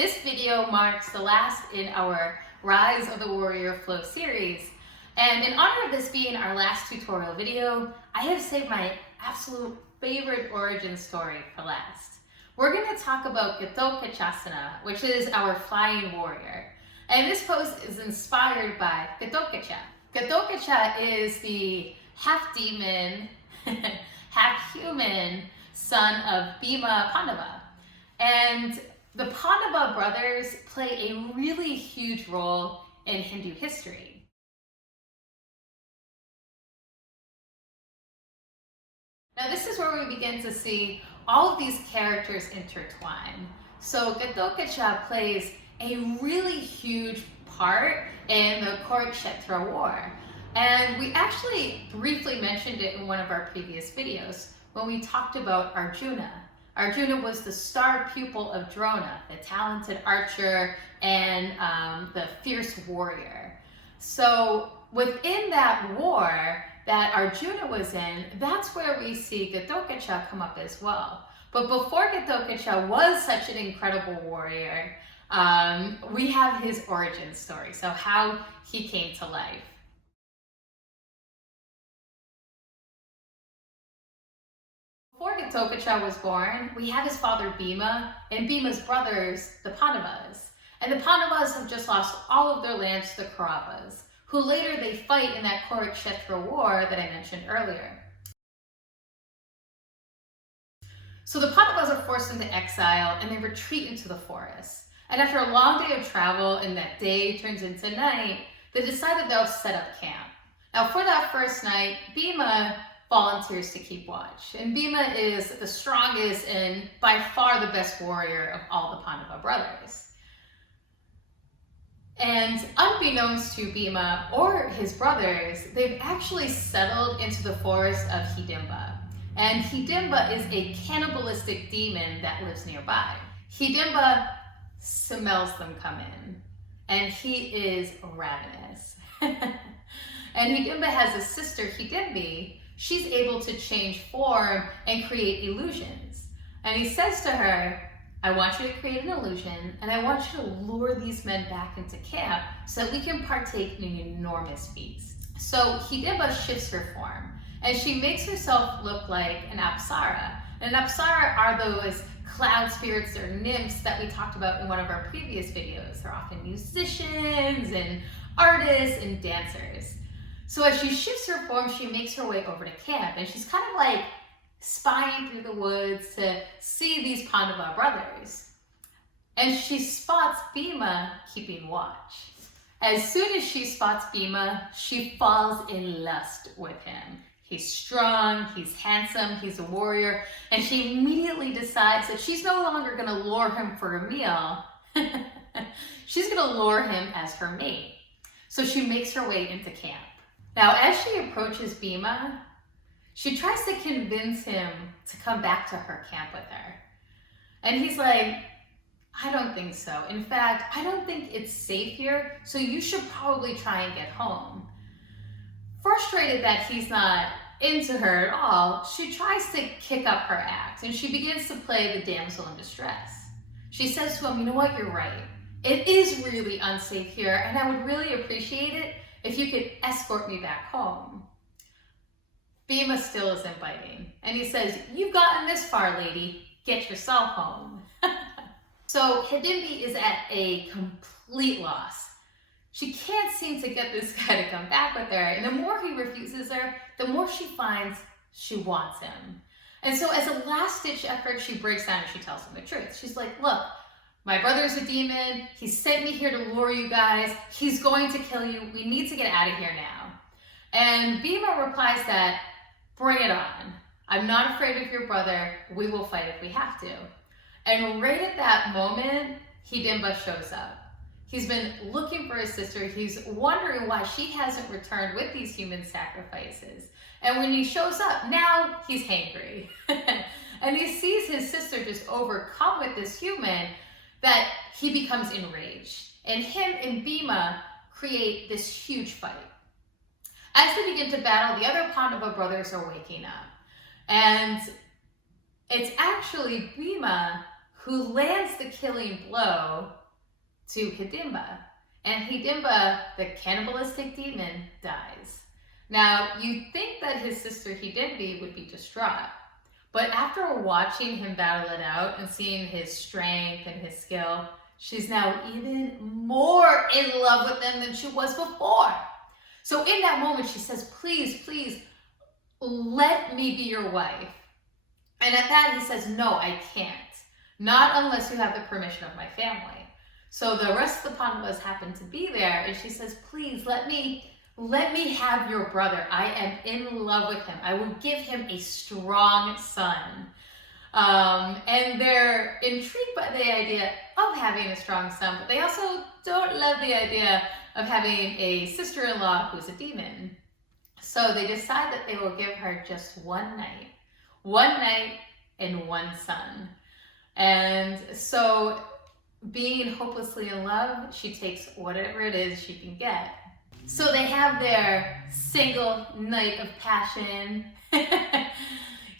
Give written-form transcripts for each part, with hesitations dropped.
This video marks the last in our Rise of the Warrior Flow series. And in honor of this being our last tutorial video, I have saved my absolute favorite origin story for last. We're going to talk about Ghatotkachasana, which is our flying warrior. And this pose is inspired by Ghatokacha. Ghatokacha is the half-demon, half-human son of Bhima Pandava. And the Pandava brothers play a really huge role in Hindu history. Now this is where we begin to see all of these characters intertwine. So Ghatokacha plays a really huge part in the Kurukshetra war. And we actually briefly mentioned it in one of our previous videos when we talked about Arjuna. Arjuna was the star pupil of Drona, the talented archer and the fierce warrior. So within that war that Arjuna was in, that's where we see Ghatokacha come up as well. But before Ghatokacha was such an incredible warrior, we have his origin story, so how he came to life. Before Ghatokacha was born, we have his father Bhima and Bhima's brothers, the Pandavas. And the Pandavas have just lost all of their lands to the Kauravas, who later they fight in that Kurukshetra war that I mentioned earlier. So the Pandavas are forced into exile and they retreat into the forest. And after a long day of travel and that day turns into night, they decide that they'll set up camp. Now for that first night, Bhima volunteers to keep watch. And Bhima is the strongest and by far the best warrior of all the Pandava brothers. And unbeknownst to Bhima or his brothers, they've actually settled into the forest of Hidimba. And Hidimba is a cannibalistic demon that lives nearby. Hidimba smells them come in, and he is ravenous. And Hidimba has a sister, Hidimbi. She's able to change form and create illusions. And he says to her, I want you to create an illusion, and I want you to lure these men back into camp so that we can partake in an enormous feast. So Hidimba shifts her form, and she makes herself look like an apsara. And an apsara are those cloud spirits or nymphs that we talked about in one of our previous videos. They're often musicians and artists and dancers. So as she shifts her form, she makes her way over to camp, and she's kind of like spying through the woods to see these Pandava brothers. And she spots Bhima keeping watch. As soon as she spots Bhima, she falls in lust with him. He's strong, he's handsome, he's a warrior, and she immediately decides that she's no longer going to lure him for a meal. She's going to lure him as her mate. So she makes her way into camp. Now, as she approaches Bhima, she tries to convince him to come back to her camp with her. And he's like, I don't think so. In fact, I don't think it's safe here, so you should probably try and get home. Frustrated that he's not into her at all, she tries to kick up her act, and she begins to play the damsel in distress. She says to him, you know what, you're right. It is really unsafe here, and I would really appreciate it if you could escort me back home. Bhima still isn't biting, and he says, you've gotten this far, lady, get yourself home. So Hidimbi is at a complete loss. She can't seem to get this guy to come back with her, and the more he refuses her, the more she finds she wants him. And so as a last-ditch effort, she breaks down and she tells him the truth. She's like, look, my brother's a demon. He sent me here to lure you guys. He's going to kill you. We need to get out of here now. And Bhima replies that, bring it on. I'm not afraid of your brother. We will fight if we have to. And right at that moment, Hidimba shows up. He's been looking for his sister. He's wondering why she hasn't returned with these human sacrifices. And when he shows up, now he's hangry. And he sees his sister just overcome with this human that he becomes enraged. And him and Bhima create this huge fight. As they begin to battle, the other Pandava brothers are waking up. And it's actually Bhima who lands the killing blow to Hidimba. And Hidimba, the cannibalistic demon, dies. Now, you'd think that his sister Hidimbi would be distraught, but after watching him battle it out and seeing his strength and his skill, she's now even more in love with him than she was before. So in that moment, she says, please, please, let me be your wife. And at that, he says, no, I can't. Not unless you have the permission of my family. So the rest of the Pandavas happen to be there, and she says, please, let me have your brother. I am in love with him. I will give him a strong son. And they're intrigued by the idea of having a strong son, but they also don't love the idea of having a sister-in-law who's a demon. So they decide that they will give her just one night and one son. And so being hopelessly in love, she takes whatever it is she can get. So they have their single night of passion.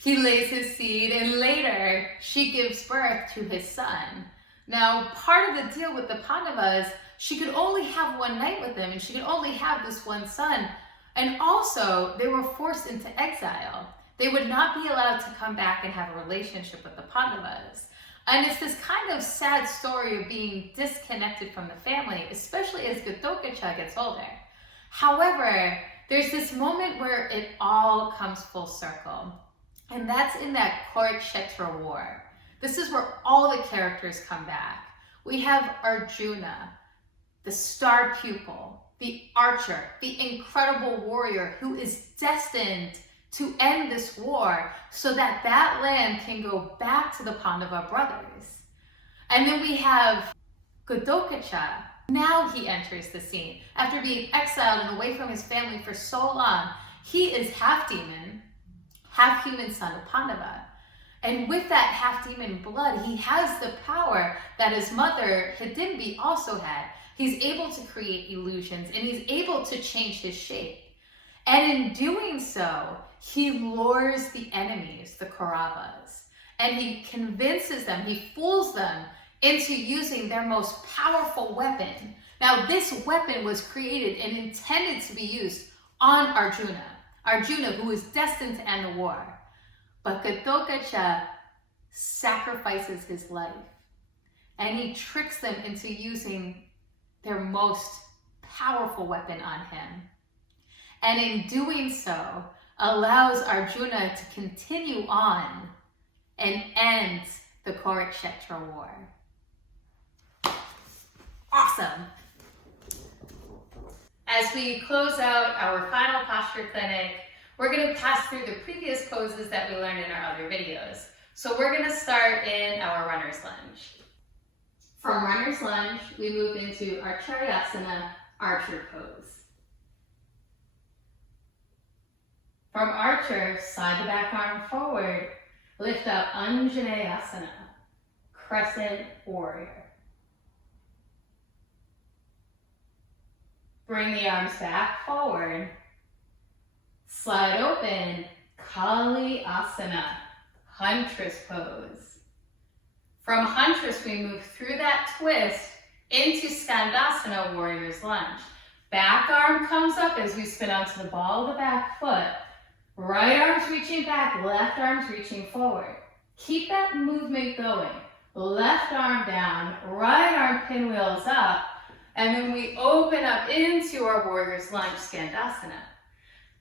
He lays his seed, and later she gives birth to his son. Now, part of the deal with the Pandavas, she could only have one night with him, and she could only have this one son. And also, they were forced into exile. They would not be allowed to come back and have a relationship with the Pandavas. And it's this kind of sad story of being disconnected from the family, especially as Ghatotkachasana gets older. However, there's this moment where it all comes full circle. And that's in that Kurukshetra war. This is where all the characters come back. We have Arjuna, the star pupil, the archer, the incredible warrior who is destined to end this war so that that land can go back to the Pandava brothers. And then we have Ghatotkachasana. Now he enters the scene. After being exiled and away from his family for so long, he is half demon, half human son of Pandava. And with that half demon blood, he has the power that his mother Hidimbi also had. He's able to create illusions, and he's able to change his shape. And in doing so, he lures the enemies, the Kauravas, and he convinces them, he fools them into using their most powerful weapon. Now, this weapon was created and intended to be used on Arjuna, who is destined to end the war. But Ghatotkachasana sacrifices his life, and he tricks them into using their most powerful weapon on him. And in doing so, allows Arjuna to continue on and end the Kurukshetra war. Awesome. As we close out our final posture clinic, we're going to pass through the previous poses that we learned in our other videos. So we're going to start in our runner's lunge. From runner's lunge, we move into our Charyasana, archer pose. From archer, side to back arm forward, lift up Anjaneyasana, crescent warrior. Bring the arms back forward, slide open, Kali Asana, huntress pose. From huntress, we move through that twist into Skandasana, warrior's lunge. Back arm comes up as we spin onto the ball of the back foot. Right arm's reaching back, left arm's reaching forward. Keep that movement going. Left arm down, right arm pinwheels up, and then we open up into our warrior's lunge, Skandasana.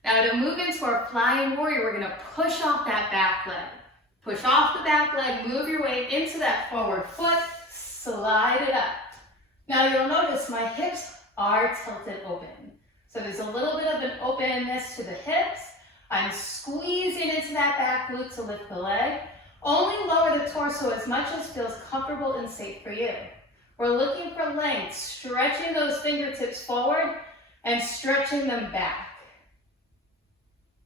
Now to move into our flying warrior, we're gonna push off that back leg. Push off the back leg, move your way into that forward foot, slide it up. Now you'll notice my hips are tilted open. So there's a little bit of an openness to the hips. I'm squeezing into that back glute to lift the leg. Only lower the torso as much as feels comfortable and safe for you. We're looking for length, stretching those fingertips forward and stretching them back.